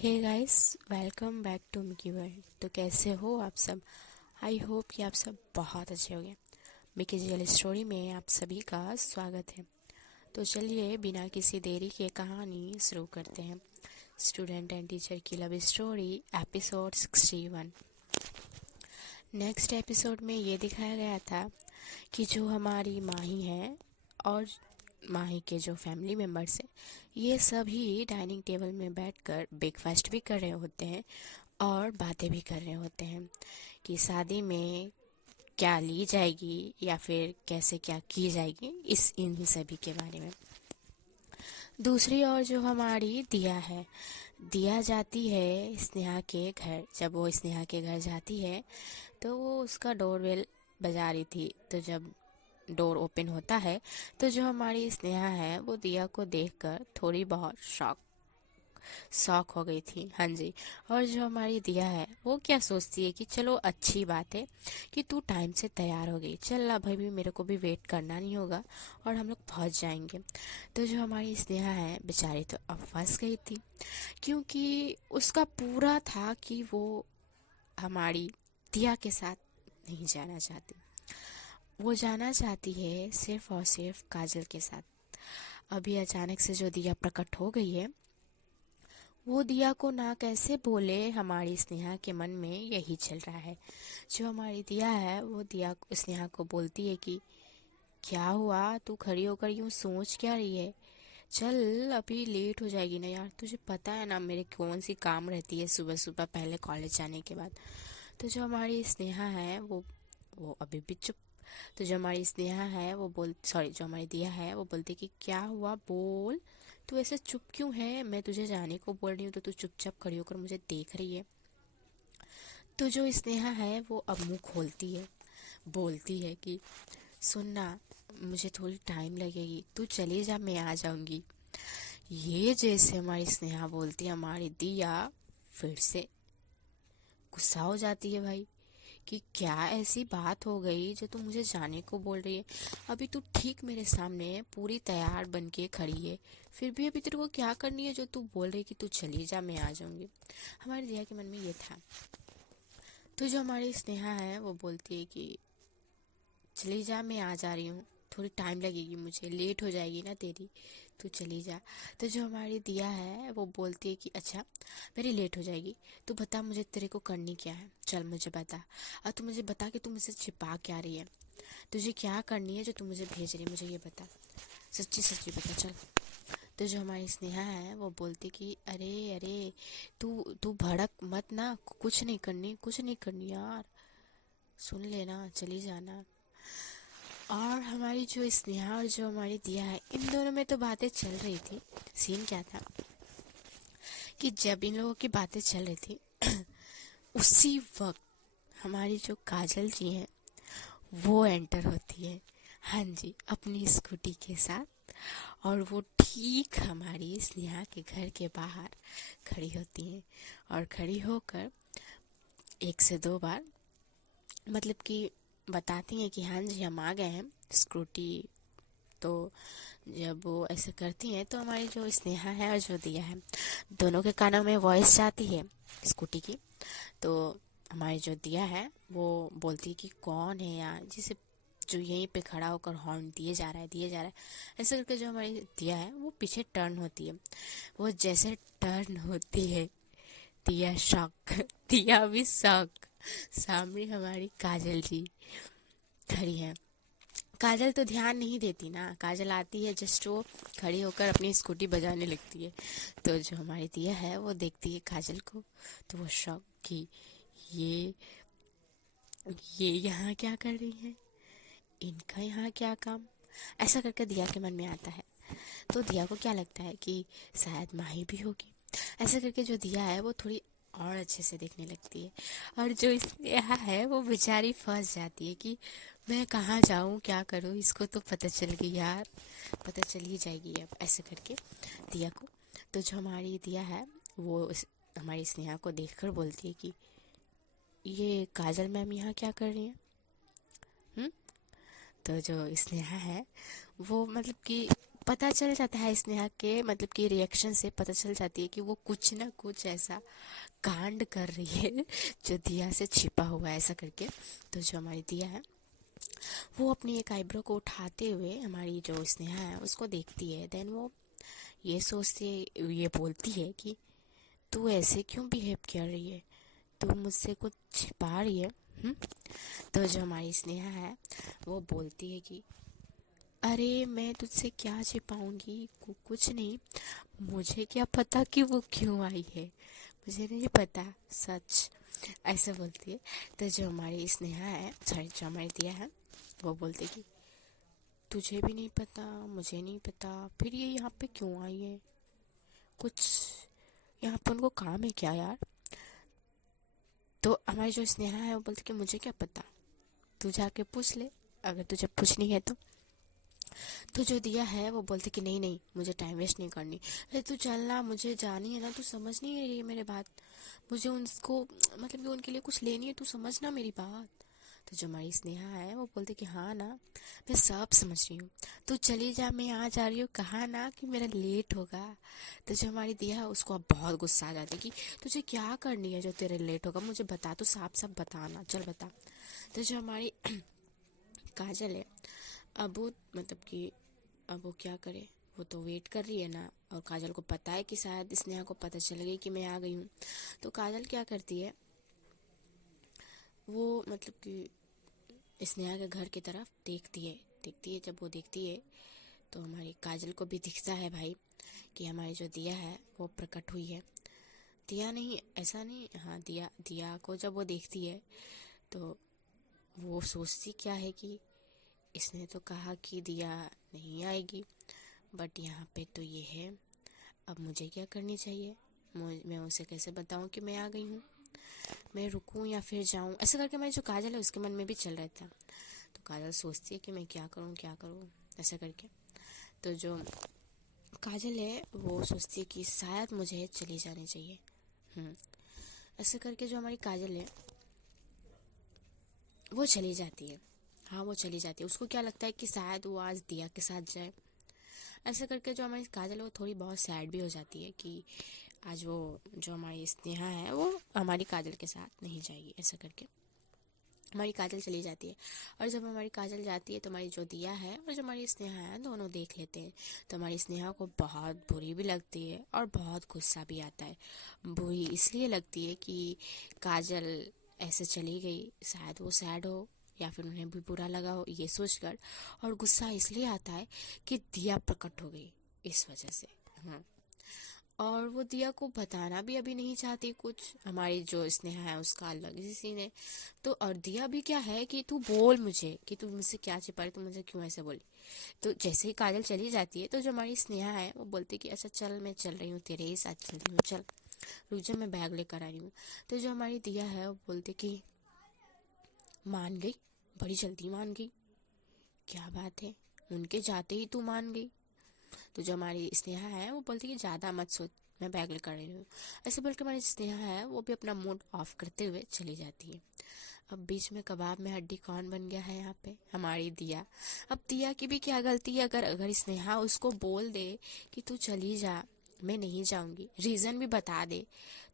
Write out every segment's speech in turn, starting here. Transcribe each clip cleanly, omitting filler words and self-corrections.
Hey guys, welcome back to Mickey world. तो कैसे हो आप सब? आई होप कि आप सब बहुत अच्छे होंगे। मिकी रियल स्टोरी में आप सभी का स्वागत है। तो चलिए बिना किसी देरी के कहानी शुरू करते हैं। स्टूडेंट एंड टीचर की love story episode 61। Next episode में ये दिखाया गया था कि जो हमारी माही है और माही के जो फैमिली मेम्बर्स हैं, ये सभी डाइनिंग टेबल में बैठकर ब्रेकफास्ट भी कर रहे होते हैं और बातें भी कर रहे होते हैं कि शादी में क्या ली जाएगी या फिर कैसे क्या की जाएगी, इन सभी के बारे में। दूसरी ओर जो हमारी दिया है, दिया जाती है स्नेहा के घर। जब वो स्नेहा के घर जाती है तो वो उसका डोरबेल बजा रही थी। तो जब डोर ओपन होता है तो जो हमारी स्नेहा है वो दिया को देखकर थोड़ी बहुत शॉक हो गई थी। हाँ जी। और जो हमारी दिया है वो क्या सोचती है कि चलो अच्छी बात है कि तू टाइम से तैयार हो गई, चल अब भाई मेरे को भी वेट करना नहीं होगा और हम लोग पहुंच जाएंगे। तो जो हमारी स्नेहा है बेचारी तो अब फंस गई थी, क्योंकि उसका पूरा था कि वो हमारी दिया के साथ नहीं जाना चाहती। वो जाना चाहती है सिर्फ और सिर्फ काजल के साथ। अभी अचानक से जो दिया प्रकट हो गई है, वो दिया को ना कैसे बोले, हमारी स्नेहा के मन में यही चल रहा है। जो हमारी दिया है वो दिया स्नेहा को बोलती है कि क्या हुआ, तू खड़ी होकर यूं सोच क्या रही है? चल अभी लेट हो जाएगी ना यार, तुझे पता है ना मेरे कौन सी काम रहती है सुबह सुबह पहले कॉलेज जाने के बाद। तो जो हमारी स्नेहा है वो अभी भी चुप। तो जो हमारी स्नेहा है वो बोल सॉरी जो हमारी दिया है वो बोलती कि क्या हुआ, बोल, तू ऐसे चुप क्यों है? मैं तुझे जाने को बोल रही हूँ तो तू चुपचाप खड़ी होकर मुझे देख रही है। तो जो स्नेहा है वो अब मुंह खोलती है, बोलती है कि सुनना, मुझे थोड़ी टाइम लगेगी, तू चली जा, मैं आ जाऊंगी। ये जैसे हमारी स्नेहा बोलती है, हमारी दिया फिर से गुस्सा हो जाती है भाई कि क्या ऐसी बात हो गई जो तू मुझे जाने को बोल रही है? अभी तू ठीक मेरे सामने पूरी तैयार बन के खड़ी है, फिर भी अभी तेरे को क्या करनी है जो तू बोल रही कि तू चली जा मैं आ जाऊंगी? हमारी दिया के मन में ये था। तो जो हमारी स्नेहा है वो बोलती है कि चली जा, मैं आ जा रही हूँ, थोड़ी टाइम लगेगी, मुझे लेट हो जाएगी ना तेरी, तू चली जा। तो जो हमारी दिया है वो बोलती है कि अच्छा मेरी लेट हो जाएगी, तू बता मुझे तेरे को करनी क्या है, चल मुझे बता। और तू मुझे बता कि तू मुझसे छिपा क्या रही है, तुझे क्या करनी है जो तू मुझे भेज रही है, मुझे ये बता, सच्ची सच्ची बता चल। तो जो हमारी स्नेहा है वो बोलती कि अरे अरे, तू तू भड़क मत ना, कुछ नहीं करनी यार, सुन लेना, चली जाना। और हमारी जो स्नेहा और जो हमारी दिया है, इन दोनों में तो बातें चल रही थी। सीन क्या था कि जब इन लोगों की बातें चल रही थी उसी वक्त हमारी जो काजल जी हैं वो एंटर होती है। हाँ जी, अपनी स्कूटी के साथ। और वो ठीक हमारी स्नेहा के घर के बाहर खड़ी होती हैं और खड़ी होकर एक से दो बार मतलब कि बताती हैं कि हाँ जी हम आ गए हैं स्कूटी। तो जब वो ऐसे करती हैं तो हमारी जो स्नेहा है और जो दिया है, दोनों के कानों में वॉइस जाती है स्कूटी की। तो हमारी जो दिया है वो बोलती है कि कौन है यार जिसे जो यहीं पे खड़ा होकर हॉर्न दिए जा रहा है। ऐसे करके जो हमारी दिया है वो पीछे टर्न होती है। वो जैसे टर्न होती है, दिया शॉक दिया भी शॉक। सामने हमारी काजल जी खड़ी है। काजल तो ध्यान नहीं देती ना, काजल आती है जस्ट वो खड़ी होकर अपनी स्कूटी बजाने लगती है। तो जो हमारी दिया है वो देखती है काजल को, तो वो शॉक कि ये ये यहाँ क्या कर रही है, इनका यहाँ क्या काम, ऐसा करके दिया के मन में आता है। तो दिया को क्या लगता है कि शायद माही भी होगी। ऐसा करके जो दिया है वो थोड़ी और अच्छे से देखने लगती है। और जो स्नेहा है वो बेचारी फंस जाती है कि मैं कहाँ जाऊँ, क्या करूँ, इसको तो पता चल गई यार, पता चल ही जाएगी अब, ऐसे करके दिया को। तो जो हमारी दिया है वो हमारी स्नेहा को देखकर बोलती है कि ये काजल मैम यहाँ क्या कर रही हैं? तो जो स्नेहा है वो मतलब कि पता चल जाता है स्नेहा के मतलब कि रिएक्शन से पता चल जाती है कि वो कुछ ना कुछ ऐसा कांड कर रही है जो दिया से छिपा हुआ है ऐसा करके। तो जो हमारी दिया है वो अपनी एक आईब्रो को उठाते हुए हमारी जो स्नेहा है उसको देखती है। देन वो ये सोचती ये बोलती है कि तू ऐसे क्यों बिहेव कर रही है, तू मुझसे कुछ छिपा रही है। हुँ? तो जो हमारी स्नेहा है वो बोलती है कि अरे मैं तुझसे क्या छिपाऊंगी, कुछ नहीं, मुझे क्या पता कि वो क्यों आई है, मुझे नहीं पता सच, ऐसा बोलती है। तो जो हमारी स्नेहा है, सॉरी जो हमारी दिया है, वो बोलती है कि तुझे भी नहीं पता, मुझे नहीं पता, फिर ये यहाँ पे क्यों आई है, कुछ यहाँ पे उनको काम है क्या यार। तो हमारी जो स्नेहा है वो बोलती कि मुझे क्या पता, तू जाके पूछ ले अगर तुझे पूछनी है तो जो दिया है वो बोलते कि नहीं नहीं मुझे टाइम वेस्ट नहीं करनी। अरे तू चलना, मुझे जानी है ना, तू समझ नहीं रही है मेरे बात, मुझे उनको मतलब कि उनके लिए कुछ लेनी है, तू समझना मेरी बात। तो जो हमारी स्नेहा है वो बोलते कि हाँ ना, मैं सब समझ रही हूँ, तू चली जा, मैं आ जा रही हूँ, कहा ना कि मेरा लेट होगा। तो जो हमारी दिया है उसको अब बहुत गुस्सा आ जाता है कि तुझे क्या करनी है जो तेरे लेट होगा, मुझे बता, तू साफ साफ बताना, चल बता। तो जो हमारी काजल है अब वो मतलब कि अब वो क्या करे, वो तो वेट कर रही है ना, और काजल को पता है कि शायद स्नेहा को पता चल गई कि मैं आ गई हूँ। तो काजल क्या करती है, वो मतलब कि स्नेहा के घर की तरफ देखती है जब वो देखती है तो हमारी काजल को भी दिखता है भाई कि हमारी जो दिया है वो प्रकट हुई है। दिया नहीं, ऐसा नहीं, हाँ दिया, दिया को जब वो देखती है तो वो सोचती क्या है कि इसने तो कहा कि दिया नहीं आएगी, बट यहाँ पे तो ये है, अब मुझे क्या करनी चाहिए, मैं उसे कैसे बताऊं कि मैं आ गई हूँ, मैं रुकूं या फिर जाऊं, ऐसे करके मेरी जो काजल है उसके मन में भी चल रहा था। तो काजल सोचती है कि मैं क्या करूं ऐसा करके। तो जो काजल है वो सोचती है कि शायद मुझे चली जानी चाहिए। ऐसे करके जो हमारी काजल है वो चली जाती है। हाँ वो चली जाती है, उसको क्या लगता है कि शायद वो आज दिया के साथ जाए। ऐसे करके जो हमारी काजल है वो थोड़ी बहुत सैड भी हो जाती है कि आज वो जो हमारी स्नेहा है वो हमारी काजल के साथ नहीं जाएगी। ऐसा करके हमारी काजल चली जाती है। और जब हमारी काजल जाती है तो हमारी जो दिया है और जो हमारी स्नेहा है दोनों देख लेते हैं। तो हमारी स्नेहा को बहुत बुरी भी लगती है और बहुत गुस्सा भी आता है। बुरी इसलिए लगती है कि काजल ऐसे चली गई, शायद वो सैड हो या फिर उन्हें भी बुरा लगा हो ये सोचकर, और गुस्सा इसलिए आता है कि दिया प्रकट हो गई इस वजह से। हाँ, और वो दिया को बताना भी अभी नहीं चाहती कुछ, हमारी जो स्नेहा है उसका अलग ही सीन है। तो और दिया भी क्या है कि तू बोल मुझे कि तू मुझसे क्या छिपा रही, तू मुझे क्यों ऐसे बोली। तो जैसे ही काजल चली जाती है तो जो हमारी स्नेहा है वो बोलती है कि अच्छा चल मैं चल रही हूँ, तेरे ही साथ चल रही हूँ, चल रुक जा मैं बैग लेकर आ रही हूँ। तो जो हमारी दिया है वो बोलती कि मान गई, बड़ी जल्दी मान गई, क्या बात है, उनके जाते ही तू मान गई। तो जो हमारी स्नेहा है वो बोलती है कि ज़्यादा मत सोच, मैं बैग लेकर आई हूँ। ऐसे बोल के हमारी स्नेहा है वो भी अपना मूड ऑफ करते हुए चली जाती है। अब बीच में कबाब में हड्डी कौन बन गया है यहाँ पे, हमारी दिया। अब दिया की भी क्या गलती है, अगर अगर स्नेहा उसको बोल दे कि तू चली जा, मैं नहीं जाऊंगी, रीज़न भी बता दे,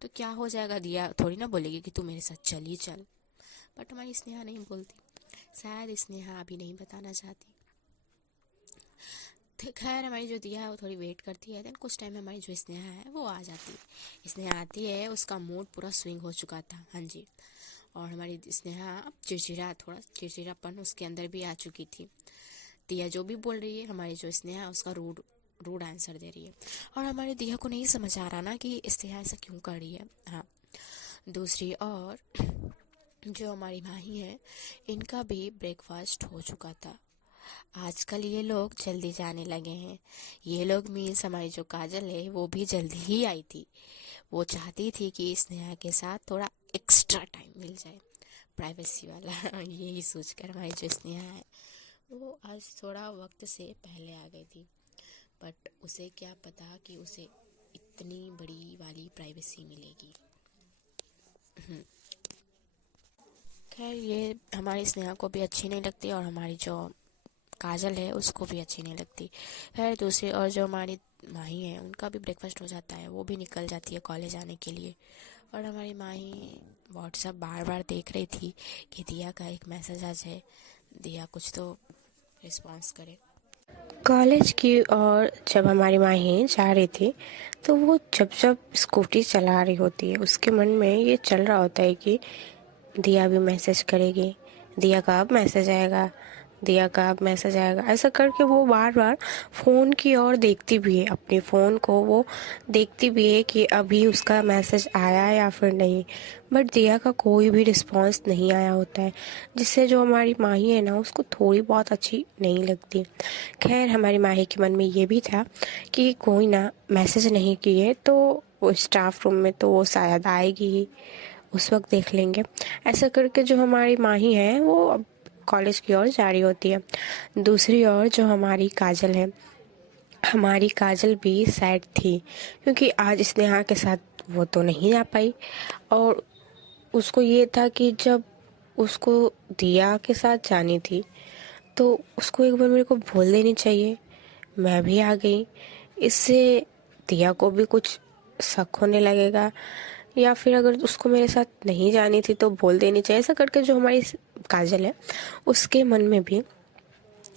तो क्या हो जाएगा, दिया थोड़ी ना बोलेगी कि तू मेरे साथ चली चल। बट हमारी स्नेहा नहीं बोलती, शायद स्नेहा अभी नहीं बताना चाहती। खैर हमारी जो दिया है वो थोड़ी वेट करती है। देन कुछ टाइम में हमारी जो स्नेहा है वो आ जाती है। स्नेहा आती है, उसका मूड पूरा स्विंग हो चुका था, हाँ जी। और हमारी स्नेहा अब चिड़चिड़ा, थोड़ा चिड़चिड़ापन उसके अंदर भी आ चुकी थी। दिया जो भी बोल रही है हमारी जो स्नेहा है उसका रूड रूड आंसर दे रही है। और हमारी दिया को नहीं समझ आ रहा ना कि स्नेहा ऐसा क्यों कर रही है। हाँ, दूसरी और जो हमारी माही है इनका भी ब्रेकफास्ट हो चुका था। आजकल ये लोग जल्दी जाने लगे हैं। ये लोग मीन्स हमारी जो काजल है वो भी जल्दी ही आई थी। वो चाहती थी कि स्नेहा के साथ थोड़ा एक्स्ट्रा टाइम मिल जाए, प्राइवेसी वाला यही सोचकर हमारी जो स्नेहा है वो आज थोड़ा वक्त से पहले आ गई थी। बट उसे क्या पता कि उसे इतनी बड़ी वाली प्राइवेसी मिलेगी। खैर ये हमारी स्नेहा को भी अच्छी नहीं लगती, और हमारी जो काजल है उसको भी अच्छी नहीं लगती। खैर दूसरी और जो हमारी माही है उनका भी ब्रेकफास्ट हो जाता है, वो भी निकल जाती है कॉलेज आने के लिए। और हमारी माही व्हाट्सएप बार बार देख रही थी कि दिया का एक मैसेज आ जाए, दिया कुछ तो रिस्पॉन्स करे। कॉलेज की और जब हमारी माही जा रही थी तो वो जब जब स्कूटी चला रही होती है उसके मन में ये चल रहा होता है कि दिया भी मैसेज करेगी, दिया का अब मैसेज आएगा, दिया का अब मैसेज आएगा। ऐसा करके वो बार बार फ़ोन की ओर देखती भी है, अपने फ़ोन को वो देखती भी है कि अभी उसका मैसेज आया या फिर नहीं। बट दिया का कोई भी रिस्पांस नहीं आया होता है, जिससे जो हमारी माही है ना उसको थोड़ी बहुत अच्छी नहीं लगती। खैर हमारी माही के मन में ये भी था कि कोई ना मैसेज नहीं किए तो वो स्टाफ रूम में तो वो शायद आएगी ही, उस वक्त देख लेंगे। ऐसा करके जो हमारी माही है वो अब कॉलेज की ओर जा रही होती है। दूसरी ओर जो हमारी काजल है, हमारी काजल भी सैड थी क्योंकि आज स्नेहा के साथ वो तो नहीं आ पाई। और उसको ये था कि जब उसको दिया के साथ जानी थी तो उसको एक बार मेरे को बोल देनी चाहिए, मैं भी आ गई। इससे दिया को भी कुछ शक होने लगेगा, या फिर अगर उसको मेरे साथ नहीं जानी थी तो बोल देनी चाहिए। ऐसा करके जो हमारी काजल है उसके मन में भी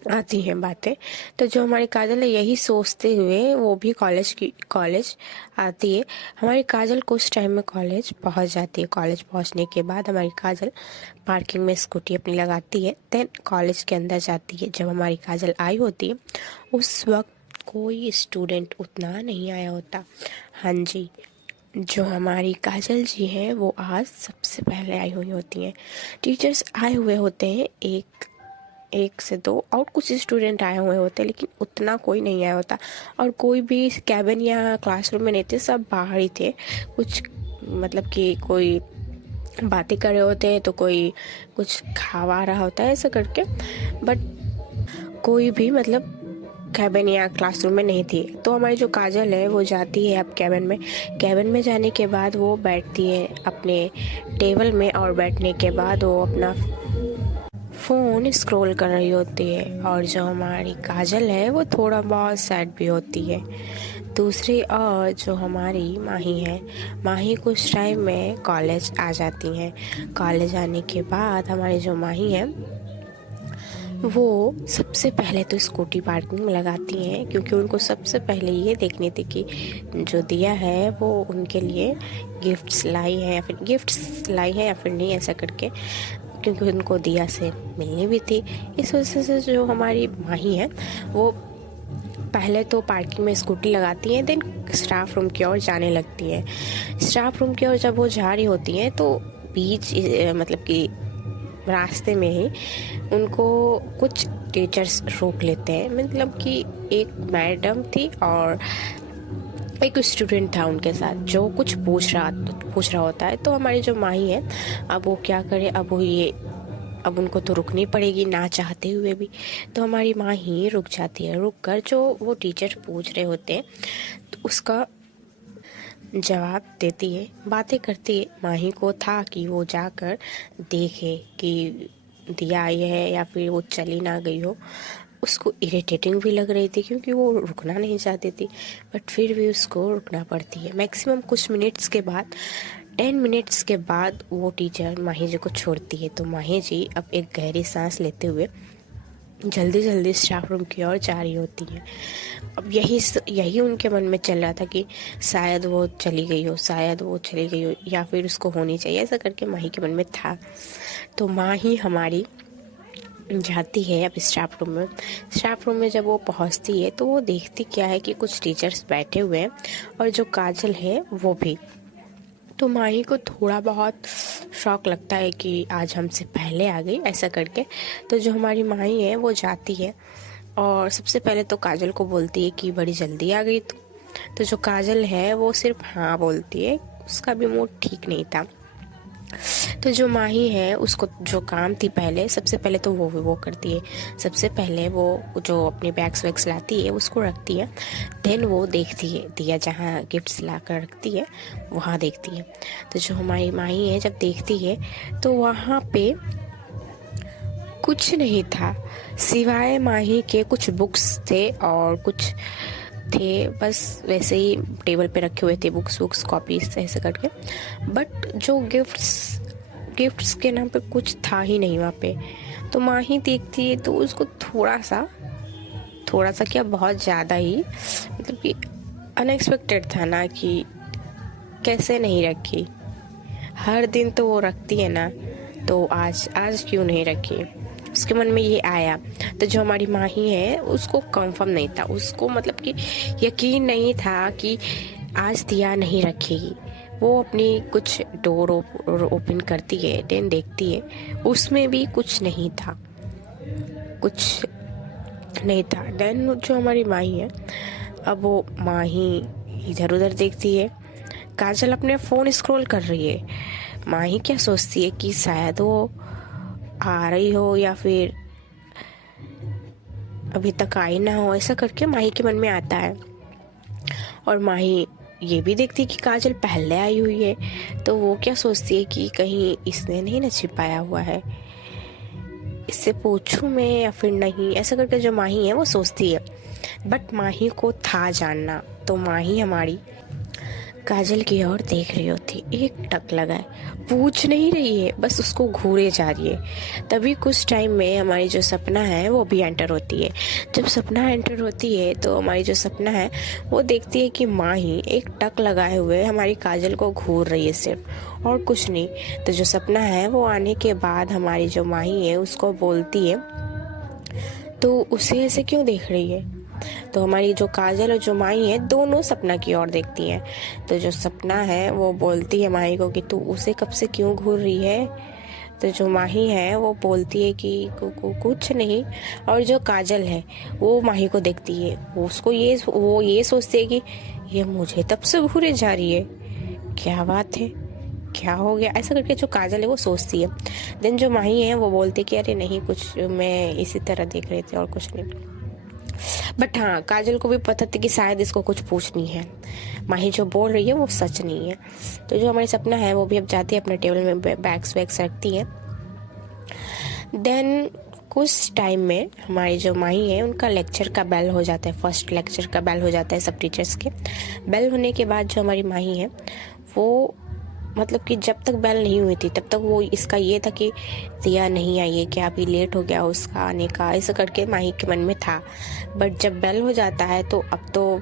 आती हैं बातें। तो जो हमारी काजल है यही सोचते हुए वो भी कॉलेज आती है। हमारी काजल कुछ टाइम में कॉलेज पहुंच जाती है। कॉलेज पहुंचने के बाद हमारी काजल पार्किंग में स्कूटी अपनी लगाती है, देन कॉलेज के अंदर जाती है। जब हमारी काजल आई होती है उस वक्त कोई स्टूडेंट उतना नहीं आया होता। हाँ जी, जो हमारी काजल जी हैं वो आज सबसे पहले आई हुई होती हैं। टीचर्स आए हुए होते हैं, एक से दो और कुछ स्टूडेंट आए हुए होते हैं, लेकिन उतना कोई नहीं आया होता। और कोई भी कैबिन या क्लासरूम में नहीं थे, सब बाहर ही थे। कुछ मतलब कि कोई बातें कर रहे होते हैं तो कोई कुछ खावा रहा होता है, ऐसा करके। बट कोई भी मतलब कैबिन या क्लासरूम में नहीं थी। तो हमारी जो काजल है वो जाती है अब कैबिन में जाने के बाद वो बैठती है अपने टेबल में, और बैठने के बाद वो अपना फ़ोन स्क्रॉल कर रही होती है। और जो हमारी काजल है वो थोड़ा बहुत सैड भी होती है। दूसरी ओर जो हमारी माही है, माही कुछ टाइम में कॉलेज आ जाती हैं। कॉलेज आने के बाद हमारी जो माही है वो सबसे पहले तो स्कूटी पार्किंग में लगाती हैं, क्योंकि उनको सबसे पहले ये देखनी थी कि जो दिया है वो उनके लिए गिफ्ट्स लाई है या फिर नहीं, ऐसा करके, क्योंकि उनको दिया से मिलनी भी थी। इस वजह से जो हमारी माही है वो पहले तो पार्किंग में स्कूटी लगाती हैं, देन स्टाफ रूम की ओर जाने लगती है। स्टाफ रूम की ओर जब वो जा रही होती हैं तो बीच मतलब कि रास्ते में ही उनको कुछ टीचर्स रोक लेते हैं। मतलब कि एक मैडम थी और एक स्टूडेंट था उनके साथ, जो कुछ पूछ रहा होता है। तो हमारी जो माही है अब वो क्या करे, अब उनको तो रुकनी पड़ेगी ना चाहते हुए भी। तो हमारी माँ ही रुक जाती है। रुक कर जो वो टीचर पूछ रहे होते हैं तो उसका जवाब देती है, बातें करती है। माही को था कि वो जाकर देखे कि दिया आई है या फिर वो चली ना गई हो। उसको इरिटेटिंग भी लग रही थी क्योंकि वो रुकना नहीं चाहती थी, बट फिर भी उसको रुकना पड़ती है। मैक्सिमम कुछ मिनट्स के बाद, 10 मिनट्स के बाद वो टीचर माही जी को छोड़ती है। तो माही जी अब एक गहरी सांस लेते हुए जल्दी जल्दी स्टाफ रूम की ओर जा रही होती है। अब यही उनके मन में चल रहा था कि शायद वो चली गई हो या फिर उसको होनी चाहिए, ऐसा करके माही के मन में था। तो माँ ही हमारी जाती है अब स्टाफ रूम में जब वो पहुंचती है तो वो देखती क्या है कि कुछ टीचर्स बैठे हुए हैं और जो काजल है वो भी। तो माही को थोड़ा बहुत शौक लगता है कि आज हमसे पहले आ गई, ऐसा करके। तो जो हमारी माही है वो जाती है और सबसे पहले तो काजल को बोलती है कि बड़ी जल्दी आ गई। तो जो काजल है वो सिर्फ हाँ बोलती है, उसका भी मूड ठीक नहीं था। तो जो माही है उसको जो काम थी पहले, सबसे पहले तो वो करती है। सबसे पहले वो जो अपने बैग्स वैग्स लाती है उसको रखती है, देन वो देखती है दिया जहाँ गिफ्ट्स ला कर रखती है वहाँ देखती है। तो जो हमारी माही है जब देखती है तो वहाँ पे कुछ नहीं था सिवाय माही के कुछ बुक्स थे और कुछ थे, बस वैसे ही टेबल पे रखे हुए थे बुक्स कॉपीज ऐसे करके। बट जो गिफ्ट्स के नाम पे कुछ था ही नहीं वहाँ पे। तो माही देखती है तो उसको थोड़ा सा क्या बहुत ज़्यादा ही मतलब कि अनएक्सपेक्टेड था ना, कि कैसे नहीं रखी। हर दिन तो वो रखती है ना, तो आज क्यों नहीं रखी, उसके मन में ये आया। तो जो हमारी माही है उसको कंफर्म नहीं था, उसको मतलब कि यकीन नहीं था कि आज दिया नहीं रखेगी। वो अपनी कुछ डोर ओपन करती है, देन देखती है उसमें भी कुछ नहीं था। देन जो हमारी माही है, अब वो माही इधर उधर देखती है, काजल अपने फ़ोन स्क्रॉल कर रही है। माही क्या सोचती है कि शायद वो आ रही हो या फिर अभी तक आई ना हो, ऐसा करके माही के मन में आता है। और माही ये भी देखती है कि काजल पहले आई हुई है, तो वो क्या सोचती है कि कहीं इसने नहीं ना छिपाया हुआ है, इससे पूछूं मैं या फिर नहीं, ऐसा करके जो माही है वो सोचती है। बट माही को था जानना, तो माही हमारी काजल की ओर देख रही होती, एक टक लगाए, पूछ नहीं रही है, बस उसको घूरे जा रही है। तभी कुछ टाइम में हमारी जो सपना है वो भी एंटर होती है। जब सपना एंटर होती है तो हमारी जो सपना है वो देखती है कि माँ ही एक टक लगाए हुए हमारी काजल को घूर रही है सिर्फ, और कुछ नहीं। तो जो सपना है वो आने के बाद हमारी जो माही है उसको बोलती है, तो उसे ऐसे क्यों देख रही है। तो हमारी जो काजल और जो माही है दोनों सपना की ओर देखती हैं। तो जो सपना है वो बोलती है माही को कि तू उसे कब से क्यों घूर रही है। तो जो माही है वो बोलती है कि कुछ नहीं। और जो काजल है वो माही को देखती है, वो ये सोचती है कि ये मुझे तब से घूरे जा रही है, क्या बात है, क्या हो गया, ऐसा करके जो काजल है वो सोचती है। देन जो माही है वो बोलती है कि अरे नहीं कुछ, मैं इसी तरह देख रही थी और कुछ नहीं। बट हाँ, काजल को भी पता था कि शायद इसको कुछ पूछनी है, माही जो बोल रही है वो सच नहीं है। तो जो हमारी सपना है वो भी अब जाती है अपने टेबल में बैग्स रखती है। देन कुछ टाइम में हमारी जो माही है उनका लेक्चर का बेल हो जाता है, फर्स्ट लेक्चर का बेल हो जाता है सब टीचर्स के। बेल होने के बाद जो हमारी माही है वो मतलब कि जब तक बेल नहीं हुई थी तब तक वो इसका ये था कि दिया नहीं आई है, क्या अभी लेट हो गया उसका आने का, ऐसा करके माही के मन में था। बट जब बेल हो जाता है तो अब तो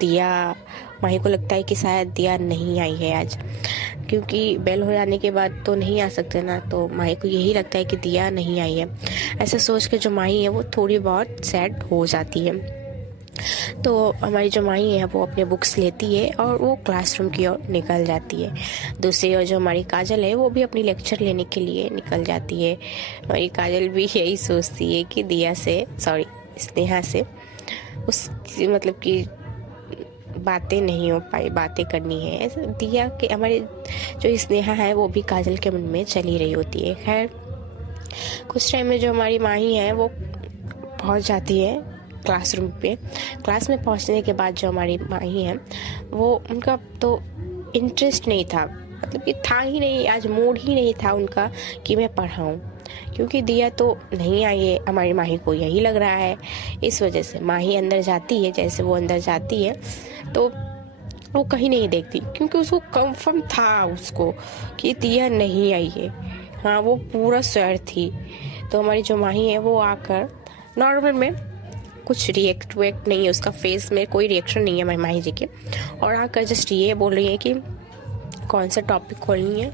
दिया, माही को लगता है कि शायद दिया नहीं आई है आज, क्योंकि बेल हो जाने के बाद तो नहीं आ सकते ना। तो माही को यही लगता है कि दिया नहीं आई है। ऐसा सोच के जो माही है वो थोड़ी बहुत सैड हो जाती है। तो हमारी जो माही है वो अपने बुक्स लेती है और वो क्लासरूम की ओर निकल जाती है। दूसरी ओर जो हमारी काजल है वो भी अपनी लेक्चर लेने के लिए निकल जाती है। हमारी काजल भी यही सोचती है कि स्नेहा से उसकी मतलब कि बातें नहीं हो पाई, बातें करनी है। ऐसे दिया कि हमारी जो स्नेहा है वो भी काजल के मन में चली रही होती है। खैर कुछ टाइम में जो हमारी माही है वो पहुंच जाती है क्लासरूम पे। क्लास में पहुंचने के बाद जो हमारी माही है वो, उनका तो इंटरेस्ट नहीं था, मतलब कि था ही नहीं, आज मूड ही नहीं था उनका कि मैं पढ़ाऊं, क्योंकि दिया तो नहीं आई है, हमारी माही को यही लग रहा है। इस वजह से माही अंदर जाती है, जैसे वो अंदर जाती है तो वो कहीं नहीं देखती, क्योंकि उसको कंफर्म था उसको कि दिया नहीं आई है। हाँ, वो पूरा श्योर थी। तो हमारी जो माही है वो आकर नॉर्मल में कुछ रिएक्ट नहीं है, उसका फेस में कोई रिएक्शन नहीं है हमारी माही जी के, और आकर जस्ट ये बोल रही है कि कौन सा टॉपिक खोलनी है।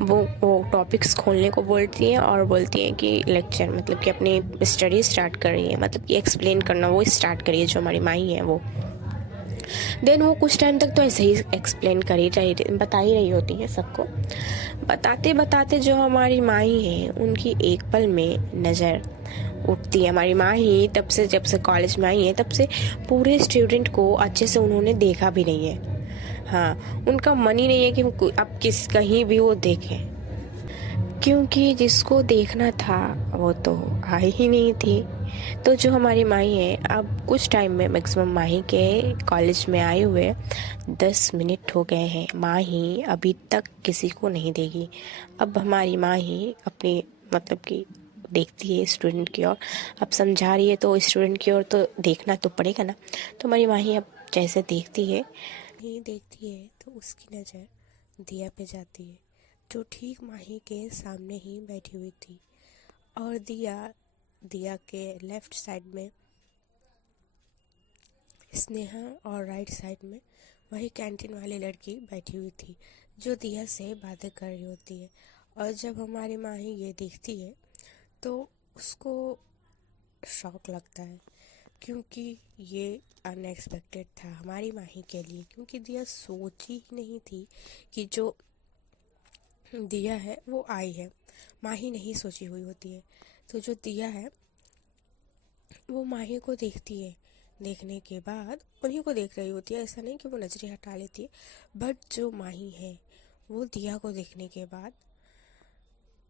वो टॉपिक्स खोलने को बोलती है और बोलती है कि लेक्चर मतलब कि अपनी स्टडी स्टार्ट कर रही है, मतलब कि एक्सप्लेन करना वो स्टार्ट करी है जो हमारी माही है वो। देन वो कुछ टाइम तक तो ऐसे ही एक्सप्लेन बता ही रही होती है सबको। बताते बताते जो हमारी माही है उनकी एक पल में नज़र उठती है। हमारी माही तब से, जब से कॉलेज में आई है तब से पूरे स्टूडेंट को अच्छे से उन्होंने देखा भी नहीं है। हाँ, उनका मन ही नहीं है कि अब कहीं भी वो देखें, क्योंकि जिसको देखना था वो तो आई ही नहीं थी। तो जो हमारी माही है, अब कुछ टाइम में मैक्सिमम माही के कॉलेज में आए हुए 10 मिनट हो गए हैं। माही अभी तक किसी को नहीं देगी। अब हमारी माही अपनी मतलब कि देखती है स्टूडेंट की ओर। अब समझा रही है तो स्टूडेंट की ओर तो देखना तो पड़ेगा ना। तो हमारी माही अब जैसे देखती है तो उसकी नज़र दिया पे जाती है, जो ठीक माही के सामने ही बैठी हुई थी। और दिया दिया के लेफ्ट साइड में स्नेहा और राइट साइड में वही कैंटीन वाली लड़की बैठी हुई थी, जो दिया से बातें कर रही होती है। और जब हमारी माही ये देखती है तो उसको शौक लगता है, क्योंकि ये अनएक्सपेक्टेड था हमारी माही के लिए, क्योंकि दिया सोची ही नहीं थी कि जो दिया है वो आई है। माही नहीं सोची हुई होती है। तो जो दिया है वो माही को देखती है, देखने के बाद उन्हीं को देख रही होती है। ऐसा नहीं कि वो नजरें हटा लेती है, बट जो माही है वो दिया को देखने के बाद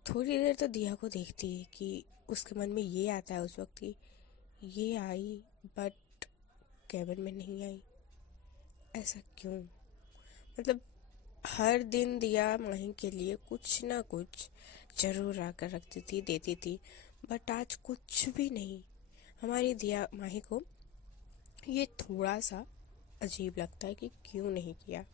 थोड़ी देर तो दिया को देखती है कि उसके मन में ये आता है उस वक्त कि ये आई बट कैबिन में नहीं आई, ऐसा क्यों। मतलब हर दिन दिया माही के लिए कुछ ना कुछ जरूर आकर रखती थी, देती थी, बट आज कुछ भी नहीं। हमारी दिया माही को ये थोड़ा सा अजीब लगता है कि क्यों नहीं किया,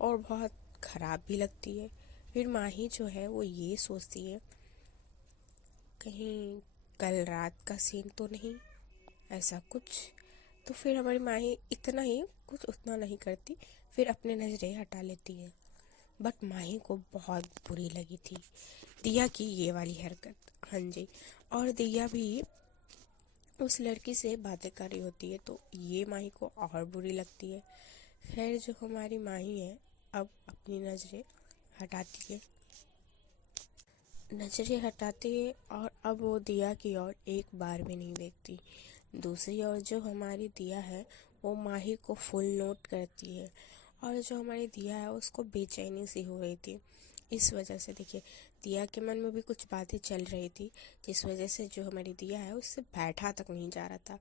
और बहुत ख़राब भी लगती है। फिर माही जो है वो ये सोचती है कहीं कल रात का सीन तो नहीं, ऐसा कुछ। तो फिर हमारी माही इतना ही कुछ उतना नहीं करती, फिर अपने नज़रें हटा लेती है। बट माही को बहुत बुरी लगी थी दिया की ये वाली हरकत। हाँ जी। और दिया भी उस लड़की से बातें कर रही होती है, तो ये माही को और बुरी लगती है। खैर, जो हमारी माही है अब अपनी नज़रें हटाती है और अब वो दिया की ओर एक बार भी नहीं देखती। दूसरी ओर जो हमारी दिया है वो माही को फुल नोट करती है, और जो हमारी दिया है उसको बेचैनी सी हो रही थी। इस वजह से देखिए, दिया के मन में भी कुछ बातें चल रही थी, जिस वजह से जो हमारी दिया है उससे बैठा तक नहीं जा रहा था।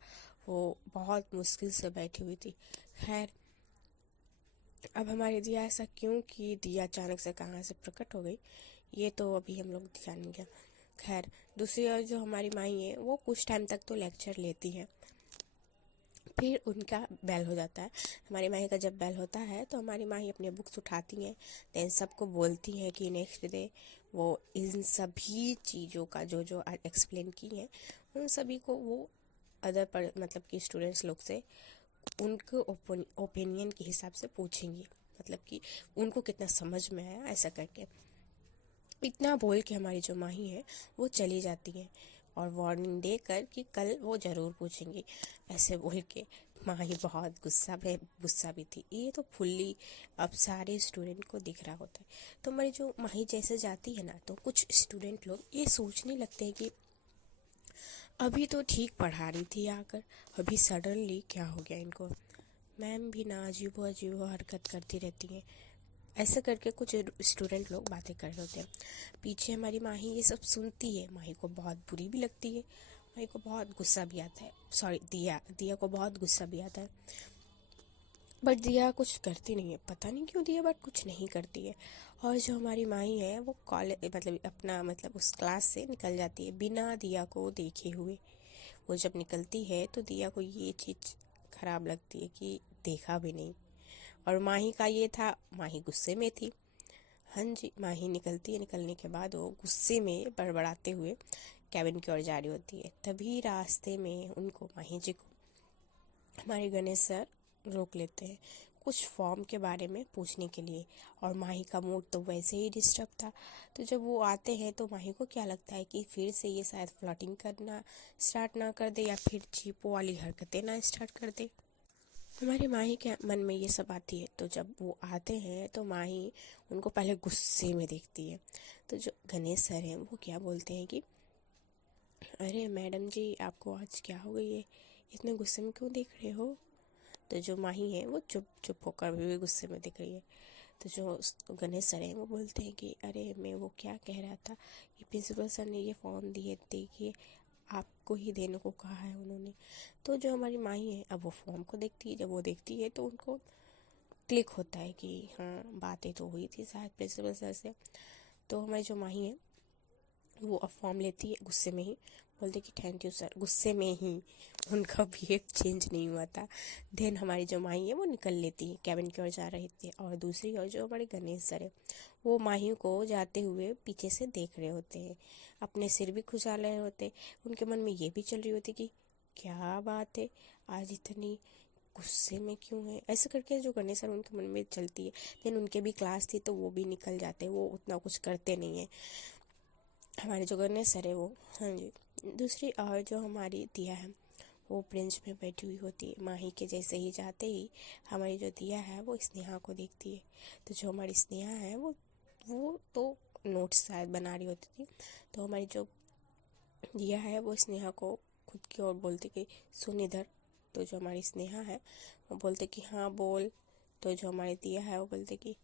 वो बहुत मुश्किल से बैठी हुई थी। खैर, अब हमारी दिया ऐसा क्यों कि दिया अचानक से कहाँ से प्रकट हो गई, ये तो अभी हम लोग जानेंगे। खैर, दूसरी ओर जो हमारी माई है वो कुछ टाइम तक तो लेक्चर लेती है, फिर उनका बेल हो जाता है। हमारी माही का जब बेल होता है तो हमारी माही अपनी बुक्स उठाती हैं, देन सबको बोलती हैं कि नेक्स्ट डे वो इन सभी चीज़ों का जो जो एक्सप्लेन की हैं उन सभी को वो अदर पर मतलब कि स्टूडेंट्स लोग से उनको ओपिनियन के हिसाब से पूछेंगी, मतलब कि उनको कितना समझ में आया, ऐसा करके। इतना बोल के हमारी जो माही है वो चली जाती है, और वार्निंग देकर कि कल वो ज़रूर पूछेंगी, ऐसे बोल के। माही बहुत गुस्सा भी थी। ये तो फुल्ली अब सारे स्टूडेंट को दिख रहा होता है। तो हमारी जो माही जैसे जाती है ना, तो कुछ स्टूडेंट लोग ये सोचने लगते हैं कि अभी तो ठीक पढ़ा रही थी आकर, अभी सडनली क्या हो गया इनको। मैम भी ना अजीबो अजीबो हरकत करती रहती हैं, ऐसे करके कुछ स्टूडेंट लोग बातें कर रहे होते हैं। पीछे हमारी माही ये सब सुनती है। माही को बहुत बुरी भी लगती है, माही को बहुत गुस्सा भी आता है। सॉरी, दिया को बहुत गुस्सा भी आता है, बट दिया कुछ करती नहीं है। पता नहीं क्यों दिया बट कुछ नहीं करती है। और जो हमारी माही है वो कॉलेज मतलब अपना मतलब उस क्लास से निकल जाती है बिना दिया को देखे हुए। वो जब निकलती है तो दिया को ये चीज़ खराब लगती है कि देखा भी नहीं। और माही का ये था, माही गुस्से में थी। हाँ जी, माही निकलती है, निकलने के बाद वो गुस्से में बड़बड़ाते हुए कैबिन की ओर जा रही होती है। तभी रास्ते में उनको माही जी को हमारे गणेश सर रोक लेते हैं, कुछ फॉर्म के बारे में पूछने के लिए। और माही का मूड तो वैसे ही डिस्टर्ब था। तो जब वो आते हैं तो माही को क्या लगता है कि फिर से ये शायद फ्लर्टिंग करना स्टार्ट ना कर दे, या फिर चीपो वाली हरकतें ना स्टार्ट कर दे। हमारी माही के मन में ये सब आती है। तो जब वो आते हैं तो माही उनको पहले गुस्से में देखती है। तो जो गणेश सर हैं वो क्या बोलते हैं कि अरे मैडम जी, आपको आज क्या हो गई है, इतने गुस्से में क्यों देख रहे हो। तो जो माही है वो चुप चुप होकर अभी भी गुस्से में दिख रही है। तो जो गणेश सर हैं वो बोलते हैं कि अरे मैं वो क्या कह रहा था कि प्रिंसिपल सर ने ये फॉर्म दिए, देखिए आपको को ही देने को कहा है उन्होंने। तो जो हमारी माही है अब वो फॉर्म को देखती है, जब वो देखती है तो उनको क्लिक होता है कि हाँ बातें तो हुई थी शायद प्रिंसिपल सर से। तो हमारी जो माही है वो अब फॉर्म लेती है, गुस्से में ही बोलते कि थैंक यू सर, गुस्से में ही, उनका बिहेव चेंज नहीं हुआ था। देन हमारी जो माही है वो निकल लेती है, कैबिन की ओर जा रही थी। और दूसरी ओर जो हमारे गणेश सर है वो माही को जाते हुए पीछे से देख रहे होते हैं, अपने सिर भी खुजा रहे होते। उनके मन में ये भी चल रही होती कि क्या बात है, आज इतनी गुस्से में क्यों है, ऐसे करके जो गणेश सर उनके मन में चलती है। देन उनके भी क्लास थी तो वो भी निकल जाते, वो उतना कुछ करते नहीं है हमारे जो गणेश सर है वो। हाँ जी। दूसरी और जो हमारी दिया है वो बेंच में बैठी हुई होती है। माही के जैसे ही जाते ही हमारी जो दिया है वो स्नेहा को देखती है। तो जो हमारी स्नेहा है वो तो नोट्स शायद बना रही होती थी। तो हमारी जो दिया है वो स्नेहा को खुद की ओर बोलती कि सुन इधर। तो जो हमारी स्नेहा है वो बोलते कि हाँ बोल। तो जो हमारी दिया है वो बोलते कि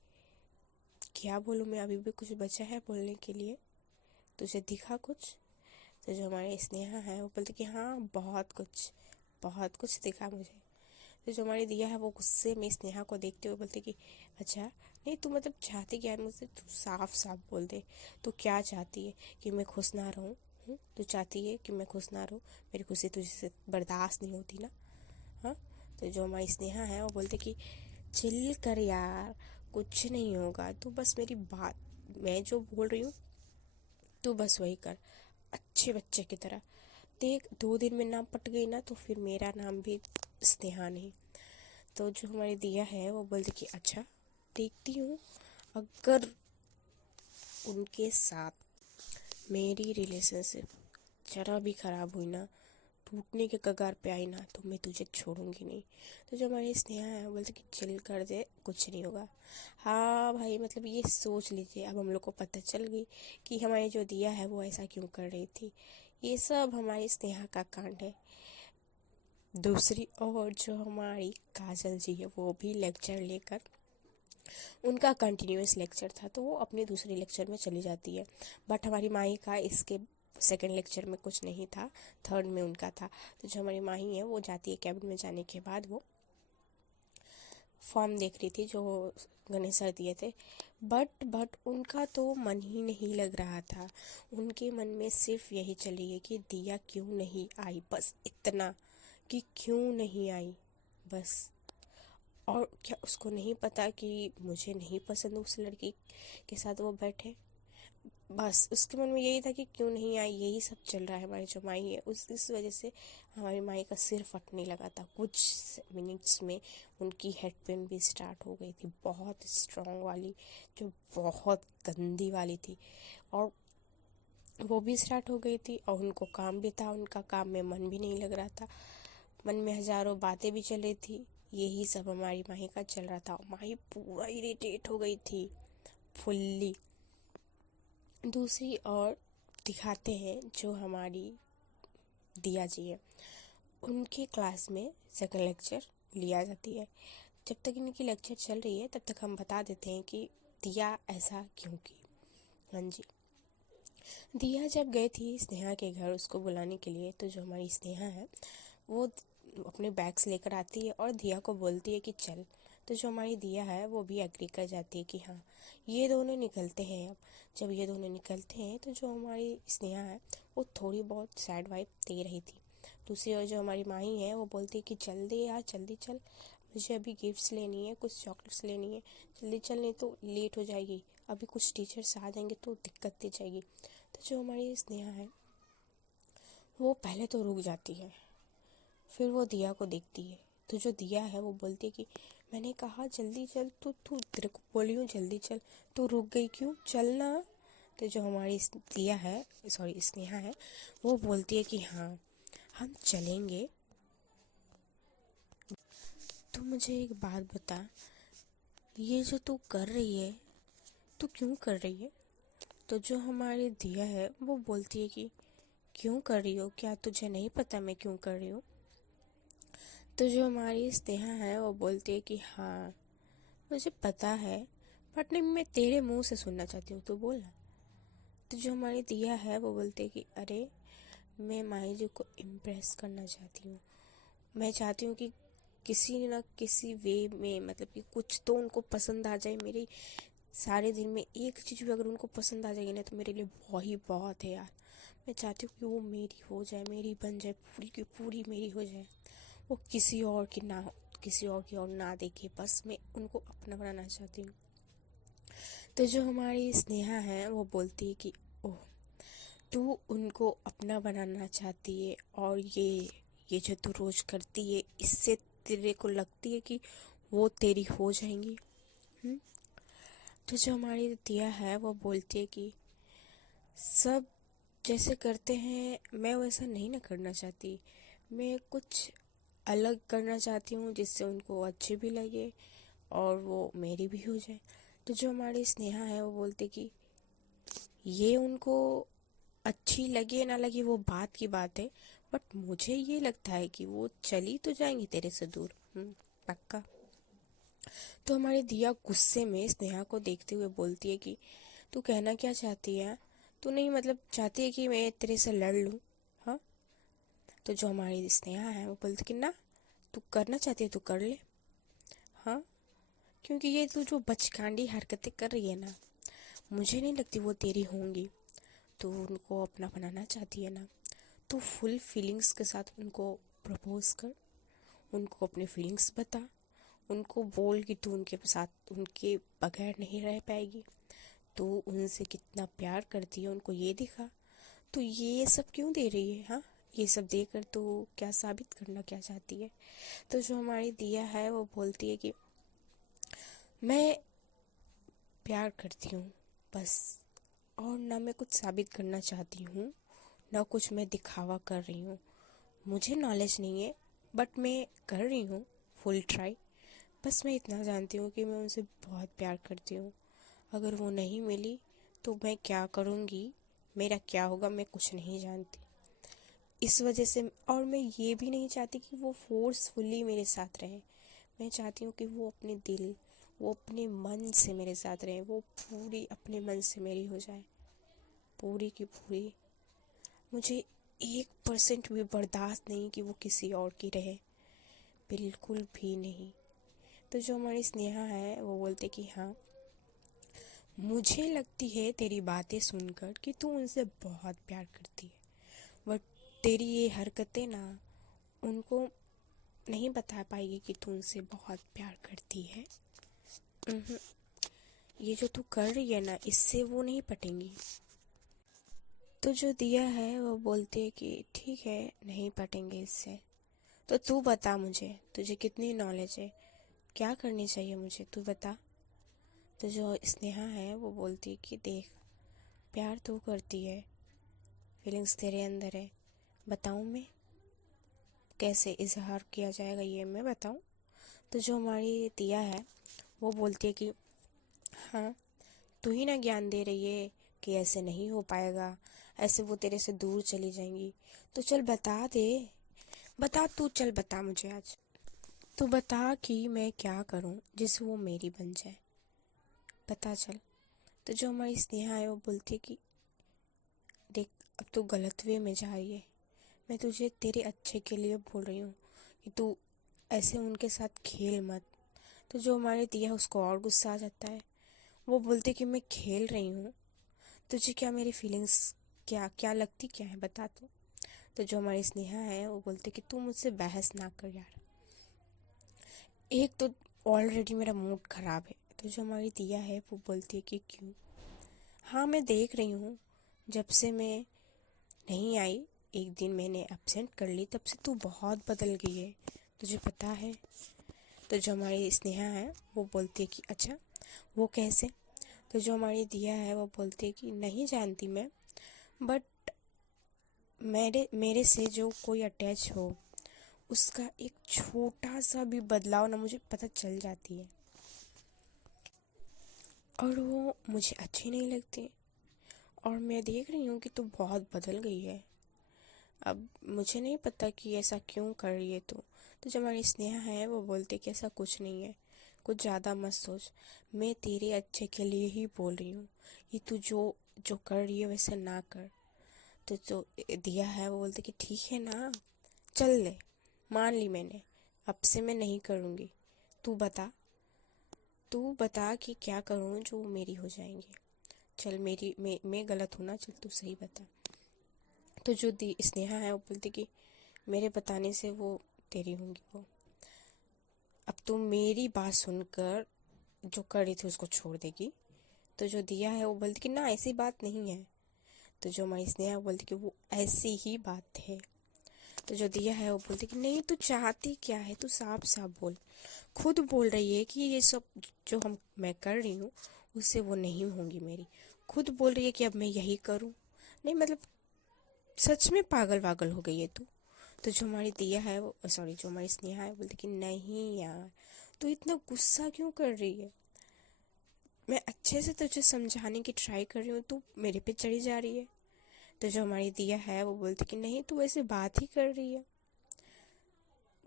क्या बोलूँ मैं, अभी भी कुछ बचा है बोलने के लिए, तुझे दिखा कुछ। तो जो हमारे स्नेहा है वो बोलते कि हाँ बहुत कुछ दिखा मुझे। तो जो हमारी दिया है वो गुस्से में स्नेहा को देखते हुए बोलते कि अच्छा नहीं, तू मतलब चाहती क्या है मुझसे, तू साफ साफ बोल दे, तू क्या चाहती है, कि मैं खुश ना रहूँ? तू चाहती है कि मैं खुश ना रहूँ, मेरी खुशी तुझसे बर्दाश्त नहीं होती ना? हाँ। तो जो हमारी स्नेहा है वो बोलते कि चिल कर यार, कुछ नहीं होगा, तू बस मेरी बात, मैं जो बोल रही हूँ तू बस वही कर, अच्छे बच्चे की तरह। देख 2 दिन में नाम पट गई ना तो फिर मेरा नाम भी स्नेहा नहीं। तो जो हमारी दिया है वो बोलती कि अच्छा देखती हूँ, अगर उनके साथ मेरी रिलेशनशिप जरा भी ख़राब हुई ना, टूटने के कगार पे आई ना, तो मैं तुझे छोड़ूंगी नहीं। तो जो हमारी स्नेहा है वो बोलती कि चिल कर दे, कुछ नहीं होगा। हाँ भाई, मतलब ये सोच लीजिए, अब हम लोग को पता चल गई कि हमारी जो दिया है वो ऐसा क्यों कर रही थी। ये सब हमारी स्नेहा का कांड है। दूसरी ओर जो हमारी काजल जी है वो भी लेक्चर लेकर, उनका कंटिन्यूस लेक्चर था तो वो अपने दूसरे लेक्चर में चली जाती है। बट हमारी माही का इसके सेकंड लेक्चर में कुछ नहीं था, थर्ड में उनका था। तो जो हमारी माही है वो जाती है, कैबिन में जाने के बाद वो फॉर्म देख रही थी जो गणेश सर दिए थे। बट उनका तो मन ही नहीं लग रहा था। उनके मन में सिर्फ यही चल रही है कि दिया क्यों नहीं आई, बस इतना कि क्यों नहीं आई बस। और क्या उसको नहीं पता कि मुझे नहीं पसंद उस लड़की के साथ वो बैठे? बस उसके मन में यही था कि क्यों नहीं आई, यही सब चल रहा है। हमारी जो माई है उस इस वजह से हमारी माई का सिर फटने लगा था। कुछ मिनट्स में उनकी हेड पेन भी स्टार्ट हो गई थी, बहुत स्ट्रॉन्ग वाली, जो बहुत गंदी वाली थी। और वो भी स्टार्ट हो गई थी और उनको काम भी था, उनका काम में मन भी नहीं लग रहा था। मन में हजारों बातें भी चल रही थी। यही सब हमारी माही का चल रहा था। माही पूरा इरिटेट हो गई थी, फुल्ली। दूसरी ओर दिखाते हैं जो हमारी दिया जी है, उनके क्लास में सेकंड लेक्चर लिया जाती है। जब तक इनकी लेक्चर चल रही है तब तक हम बता देते हैं कि दिया ऐसा क्यों की। हाँ जी। दिया जब गई थी स्नेहा के घर उसको बुलाने के लिए, तो जो हमारी स्नेहा है वो अपने बैग्स लेकर आती है और दिया को बोलती है कि चल। तो जो हमारी दिया है वो भी एग्री कर जाती है कि हाँ ये दोनों निकलते हैं। अब जब ये दोनों निकलते हैं तो जो हमारी स्नेहा है वो थोड़ी बहुत सैड वाइब दे रही थी। दूसरी ओर जो हमारी माही है वो बोलती है कि चल दे यार, जल्दी चल, मुझे अभी गिफ्ट्स लेनी है, कुछ चॉकलेट्स लेनी है, जल्दी चल नहीं तो लेट हो जाएगी, अभी कुछ टीचर्स आ जाएंगे तो दिक्कत दे जाएगी। तो जो हमारी स्नेहा है वो पहले तो रुक जाती है, फिर वो दिया को देखती है। तो जो दिया है वो बोलती है कि मैंने कहा जल्दी चल, तो तू तेरे को बोली हूँ जल्दी चल, तू रुक गई क्यों, चलना। तो जो हमारी दिया है, सॉरी स्नेहा है, वो बोलती है कि हाँ हम चलेंगे। तू मुझे एक बात बता, ये जो तू कर रही है तू क्यों कर रही है? तो जो हमारी दिया है वो बोलती है कि क्यों कर रही हो, क्या तुझे नहीं पता मैं क्यों कर रही हूँ? तो जो हमारी स्नेहा है वो बोलती है कि हाँ मुझे पता है, बट नहीं, मैं तेरे मुंह से सुनना चाहती हूँ, तो बोल ना। तो जो हमारी दिया है वो बोलती है कि अरे मैं माही जी को इम्प्रेस करना चाहती हूँ। मैं चाहती हूँ कि किसी न किसी वे में, मतलब कि कुछ तो उनको पसंद आ जाए। मेरी सारे दिन में एक चीज़ भी अगर उनको पसंद आ जाएगी ना तो मेरे लिए वही बहुत है यार। मैं चाहती हूँ कि वो मेरी हो जाए, मेरी बन जाए, पूरी की पूरी मेरी हो जाए। वो किसी और की ना हो, किसी और की और ना देखे, बस मैं उनको अपना बनाना चाहती हूँ। तो जो हमारी स्नेहा है वो बोलती है कि ओह, तू उनको अपना बनाना चाहती है और ये जो तू रोज करती है इससे तेरे को लगती है कि वो तेरी हो जाएंगी। हम्म? तो जो हमारी दिया है वो बोलती है कि सब जैसे करते हैं मैं वैसा नहीं ना करना चाहती। मैं कुछ अलग करना चाहती हूँ जिससे उनको अच्छी भी लगे और वो मेरी भी हो जाए। तो जो हमारी स्नेहा है वो बोलते कि ये उनको अच्छी लगे ना लगे वो बात की बात है, बट मुझे ये लगता है कि वो चली तो जाएंगी तेरे से दूर। पक्का। तो हमारी दिया गुस्से में स्नेहा को देखते हुए बोलती है कि तू कहना क्या चाहती है? तू नहीं मतलब चाहती है कि मैं तेरे से लड़ लूँ? हाँ। तो जो हमारी स्नेहा है वो बोलती कि ना, तू करना चाहती है तू कर ले। हाँ, क्योंकि ये तू जो बचकानी हरकतें कर रही है ना, मुझे नहीं लगती वो तेरी होंगी। तो उनको अपना बनाना चाहती है ना, तो फुल फीलिंग्स के साथ उनको प्रपोज कर, उनको अपने फीलिंग्स बता, उनको बोल कि तू उनके साथ उनके बगैर नहीं रह पाएगी, तो उनसे कितना प्यार करती है उनको ये दिखा। तो ये सब क्यों दे रही है? हाँ, ये सब देकर तो क्या साबित करना क्या चाहती है? तो जो हमारी दिया है वो बोलती है कि मैं प्यार करती हूँ बस, और ना मैं कुछ साबित करना चाहती हूँ, ना कुछ मैं दिखावा कर रही हूँ। मुझे नॉलेज नहीं है, बट मैं कर रही हूँ फुल ट्राई। बस मैं इतना जानती हूँ कि मैं उनसे बहुत प्यार करती हूँ। अगर वो नहीं मिली तो मैं क्या करूँगी, मेरा क्या होगा, मैं कुछ नहीं जानती। इस वजह से, और मैं ये भी नहीं चाहती कि वो फोर्सफुली मेरे साथ रहे। मैं चाहती हूँ कि वो अपने दिल, वो अपने मन से मेरे साथ रहे, वो पूरी अपने मन से मेरी हो जाए, पूरी की पूरी। मुझे 1% भी बर्दाश्त नहीं कि वो किसी और की रहे, बिल्कुल भी नहीं। तो जो हमारी स्नेहा है वो बोलते कि हाँ, मुझे लगती है तेरी बातें सुनकर कि तू उनसे बहुत प्यार करती है, बट तेरी ये हरकतें ना उनको नहीं बता पाएगी कि तू उनसे बहुत प्यार करती है। उहुं, ये जो तू कर रही है ना इससे वो नहीं पटेंगी। तो जो दिया है वो बोलती है कि ठीक है, नहीं पटेंगे इससे। तो तू बता मुझे, तुझे कितनी नॉलेज है, क्या करनी चाहिए मुझे, तू बता। तो जो स्नेहा है वो बोलती है कि देख, प्यार तू करती है, फीलिंग्स तेरे अंदर है, बताऊँ मैं कैसे इजहार किया जाएगा, ये मैं बताऊँ? तो जो हमारी दिया है वो बोलती है कि हाँ, तू ही ना ज्ञान दे रही है कि ऐसे नहीं हो पाएगा, ऐसे वो तेरे से दूर चली जाएंगी। तो चल बता दे, बता तू, चल बता मुझे आज। तू बता कि मैं क्या करूं जिससे वो मेरी बन जाए, पता चल। तो जो हमारी स्नेहा है वो बोलती है कि देख, अब तू गलत वे में जा रही है, मैं तुझे तेरे अच्छे के लिए बोल रही हूँ कि तू ऐसे उनके साथ खेल मत। तो जो हमारे दिया उसको और गुस्सा आ जाता है, वो बोलते कि मैं खेल रही हूँ, तुझे क्या मेरी फीलिंग्स क्या क्या लगती क्या है, बता। तो जो हमारी स्नेहा है वो बोलते कि तू मुझसे बहस ना कर यार, एक तो ऑलरेडी मेरा मूड खराब है। तो जो हमारी दिया है वो बोलती है कि क्यों? हाँ, मैं देख रही हूँ, जब से मैं नहीं आई, एक दिन मैंने एब्सेंट कर ली, तब से तू बहुत बदल गई है, तुझे पता है। तो जो हमारी स्नेहा है वो बोलती है कि अच्छा, वो कैसे? तो जो हमारी दिया है वो बोलती है कि नहीं जानती मैं, बट मेरे मेरे से जो कोई अटैच हो उसका एक छोटा सा भी बदलाव ना मुझे पता चल जाती है, और वो मुझे अच्छी नहीं लगती। और मैं देख रही हूँ कि तू बहुत बदल गई है, अब मुझे नहीं पता कि ऐसा क्यों कर रही है तू। तो जो हमारी स्नेहा है वो बोलते कि ऐसा कुछ नहीं है, कुछ ज़्यादा मत सोच, मैं तेरे अच्छे के लिए ही बोल रही हूँ, ये तू जो जो कर रही है वैसे ना कर। तो जो दिया है वो बोलते कि ठीक है ना, चल ले, मान ली मैंने, अब से मैं नहीं करूँगी। तू बता, तू बता कि क्या करूँ जो मेरी हो जाएंगी। चल मेरी मैं गलत हूँ ना, चल तू सही बता। तो जो दी स्नेहा है वो बोलती कि मेरे बताने से वो तेरी होंगी वो। अब तू मेरी बात सुनकर जो कर रही थी उसको छोड़ देगी। तो जो दिया है वो बोलती कि ना ऐसी बात नहीं है। तो जो हमारी स्नेहा है वो बोलती कि वो ऐसी ही बात है। तो जो दिया है वो बोलती कि नहीं, तू चाहती क्या है, तू साफ साफ बोल। खुद बोल रही है कि ये सब जो मैं कर रही हूँ उससे वो नहीं होंगी मेरी। खुद बोल रही है कि अब मैं यही करूँ। नहीं मतलब सच में पागल वागल हो गई है तू। तो जो हमारी दिया है वो सॉरी जो हमारी स्नेहा है बोलती कि नहीं यार, तू इतना गुस्सा क्यों कर रही है, मैं अच्छे से तुझे समझाने की ट्राई कर रही हूँ, तू मेरे पे चढ़ी जा रही है। तो जो हमारी दिया है वो बोलती कि नहीं, तू ऐसे बात ही कर रही है,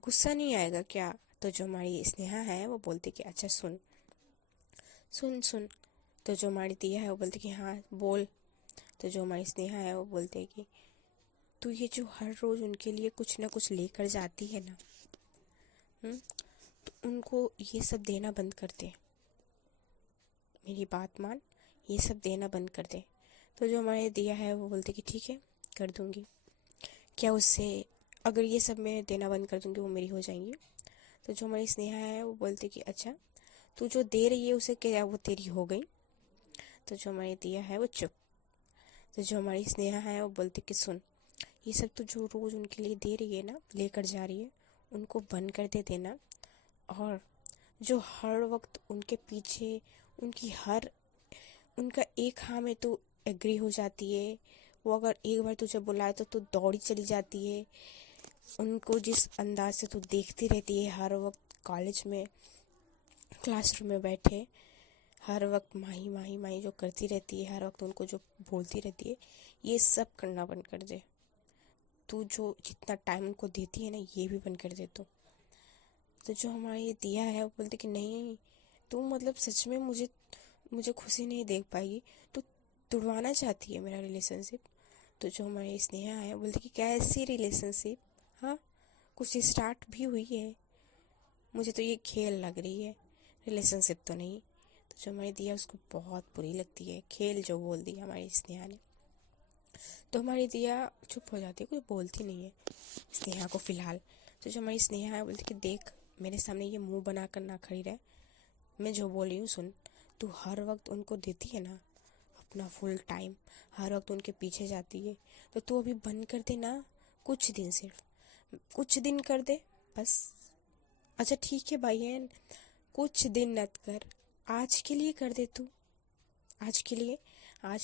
गुस्सा नहीं आएगा क्या। तो जो हमारी स्नेहा है वो बोलती कि अच्छा सुन सुन सुन। तो जो हमारी दिया है वो बोलती कि हाँ बोल। तो जो हमारी स्नेहा है वो बोलते कि तू ये जो हर रोज उनके लिए कुछ ना कुछ लेकर जाती है ना, तो उनको ये सब देना बंद कर दे, मेरी बात मान, ये सब देना बंद कर दे। तो जो हमारे दिया है वो बोलते कि ठीक है कर दूंगी। क्या उससे अगर ये सब मैं देना बंद कर दूंगी वो मेरी हो जाएंगी। तो जो हमारी स्नेहा है वो बोलती कि अच्छा, तू जो दे रही है उसे क्या वो तेरी हो गई। तो जो हमारी दिया है वो चुप। तो जो हमारी स्नेहा है वो बोलती कि सुन, ये सब तो जो रोज़ उनके लिए दे रही है ना, लेकर जा रही है, उनको बंद कर दे देना। और जो हर वक्त उनके पीछे उनका एक हाँ में तो एग्री हो जाती है, वो अगर एक बार तुझे बुलाए तो तू दौड़ी चली जाती है। उनको जिस अंदाज से तू देखती रहती है हर वक्त कॉलेज में क्लासरूम में बैठे, हर वक्त माही माही माही जो करती रहती है, हर वक्त उनको जो बोलती रहती है, ये सब करना बंद कर दे। तू जो जितना टाइम उनको देती है ना, ये भी बंद कर दे तो जो हमारा ये दिया है वो बोलते कि नहीं, तू मतलब सच में मुझे मुझे खुशी नहीं देख पाएगी, तो तुड़वाना चाहती है मेरा रिलेशनशिप। तो जो हमारी स्नेहा है बोलती कि कैसी रिलेशनशिप, हाँ कुछ स्टार्ट भी हुई है, मुझे तो ये खेल लग रही है, रिलेशनशिप तो नहीं। तो जो हमारी दिया उसको बहुत बुरी लगती है, खेल जो बोल दी हमारी स्नेहा ने। तो हमारी दिया चुप हो जाती है, कुछ बोलती नहीं है स्नेहा को फ़िलहाल। तो जो हमारी स्नेहा है बोलती कि देख, मेरे सामने ये मुंह बना कर ना खड़ी रहे, मैं जो बोल रही हूँ सुन। तू हर वक्त उनको देती है ना अपना फुल टाइम, हर वक्त उनके पीछे जाती है, तो तू अभी बंद कर दे ना, कुछ दिन, सिर्फ कुछ दिन कर दे बस। अच्छा ठीक है भाई, कुछ दिन मत कर, आज के लिए कर दे तू, आज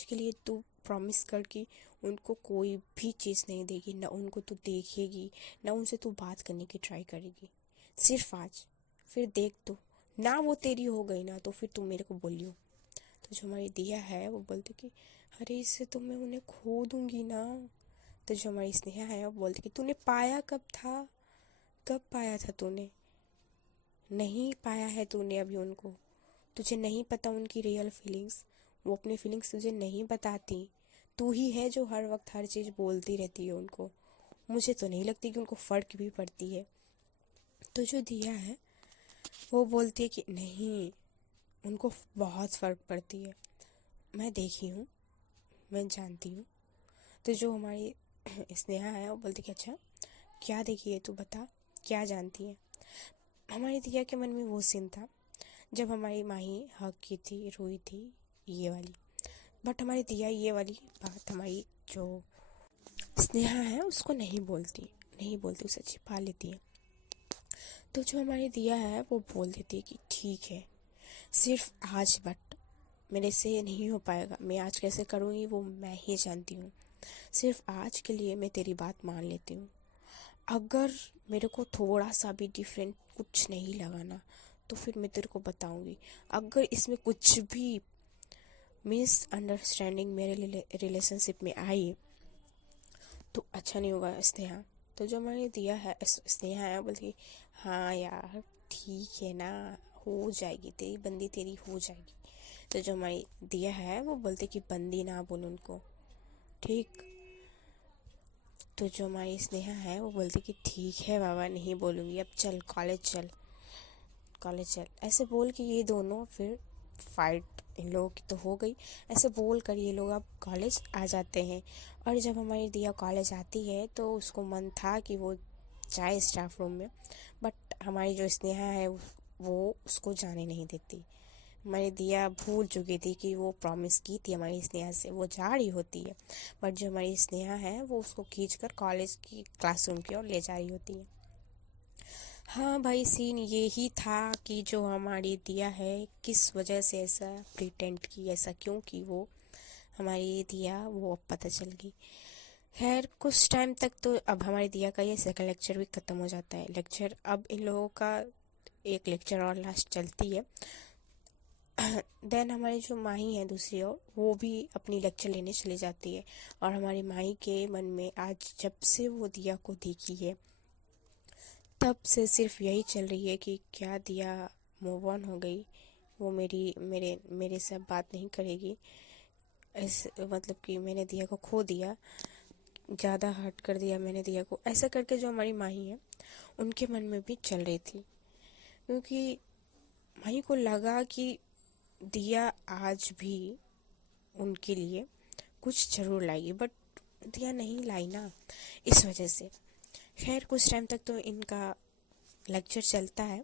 के लिए तू प्रॉमिस कर कि उनको कोई भी चीज़ नहीं देगी, ना उनको तू देखेगी, ना उनसे तू बात करने की ट्राई करेगी, सिर्फ आज। फिर देख तू, ना वो तेरी हो गई ना तो फिर तू मेरे को बोलियो। तो जो हमारी दिया है वो बोलती कि अरे इससे तो मैं उन्हें खो दूंगी ना। तो जो हमारी स्नेहा है वो बोलती कि तूने पाया कब था, कब पाया था तूने, नहीं पाया है तूने अभी उनको, तुझे नहीं पता उनकी रियल फीलिंग्स, वो अपनी फीलिंग्स तुझे नहीं बताती। तू ही है जो हर वक्त हर चीज़ बोलती रहती है उनको, मुझे तो नहीं लगती कि उनको फ़र्क भी पड़ती है। तो जो दिया है वो बोलती है कि नहीं, उनको बहुत फ़र्क पड़ती है, मैं देखी हूँ, मैं जानती हूँ। तो जो हमारी स्नेहा है वो बोलती कि अच्छा क्या देखी है, तू बता क्या जानती है। हमारी दिया के मन में वो सीन था जब हमारी माही हक की थी, रोई थी, ये वाली। बट हमारी दिया ये वाली बात हमारी जो स्नेहा है उसको नहीं बोलती, उसे छिपा लेती है। तो जो हमारी दिया है वो बोल देती है कि ठीक है, सिर्फ आज, बट मेरे से नहीं हो पाएगा, मैं आज कैसे करूँगी वो मैं ही जानती हूँ, सिर्फ आज के लिए मैं तेरी बात मान लेती हूँ। अगर मेरे को थोड़ा सा भी डिफरेंट कुछ नहीं लगा ना तो फिर मैं तेरे को बताऊंगी। अगर इसमें कुछ भी मिसअंडरस्टैंडिंग मेरे रिलेशनशिप में आई तो अच्छा नहीं होगा स्नेहा। तो जो मैंने दिया है स्नेहा है बोलती हाँ यार ठीक है ना, हो जाएगी तेरी बंदी, तेरी हो जाएगी। तो जो हमारी दिया है वो बोलते कि बंदी ना बोल उनको, ठीक। तो जो हमारी स्नेहा है वो बोलती कि ठीक है बाबा, नहीं बोलूँगी, अब चल कॉलेज चल, कॉलेज चल। ऐसे बोल के ये दोनों फिर फाइट इन लोगों की तो हो गई। ऐसे बोल कर ये लोग अब कॉलेज आ जाते हैं। और जब हमारी दिया कॉलेज आती है तो उसको मन था कि वो जाए स्टाफ रूम में, बट हमारी जो स्नेहा है वो उसको जाने नहीं देती। हमारी दिया भूल चुकी थी कि वो प्रॉमिस की थी हमारी स्नेहा से, वो जा रही होती है, बट जो हमारी स्नेहा है वो उसको खींचकर कॉलेज की क्लासरूम की ओर ले जा रही होती है। हाँ भाई, सीन यही था कि जो हमारी दिया है किस वजह से ऐसा प्रिटेंड की, ऐसा क्यों की वो हमारी दिया, वो अब पता चल गई। खैर कुछ टाइम तक तो अब हमारी दिया का ये सेकंड लेक्चर भी ख़त्म हो जाता है। लेक्चर अब इन लोगों का एक लेक्चर और लास्ट चलती है। देन हमारी जो माही है दूसरी ओर, वो भी अपनी लेक्चर लेने चली जाती है। और हमारी माही के मन में आज जब से वो दिया को देखी है तब से सिर्फ यही चल रही है कि क्या दिया मूव ऑन हो गई, वो मेरे मेरे से अब बात नहीं करेगी, ऐसे मतलब कि मैंने दिया को खो दिया, ज़्यादा हर्ट कर दिया मैंने दिया को, ऐसा करके जो हमारी माही है उनके मन में भी चल रही थी। क्योंकि माही को लगा कि दिया आज भी उनके लिए कुछ ज़रूर लाएगी, बट दिया नहीं लाई ना, इस वजह से। खैर कुछ टाइम तक तो इनका लेक्चर चलता है।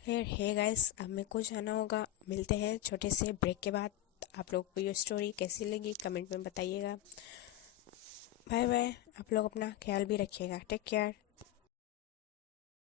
खैर है गाइस, अब मेरे को जाना होगा, मिलते हैं छोटे से ब्रेक के बाद। आप लोग को ये स्टोरी कैसी लगी कमेंट में बताइएगा। बाय बाय, आप लोग अपना ख्याल भी रखिएगा, टेक केयर।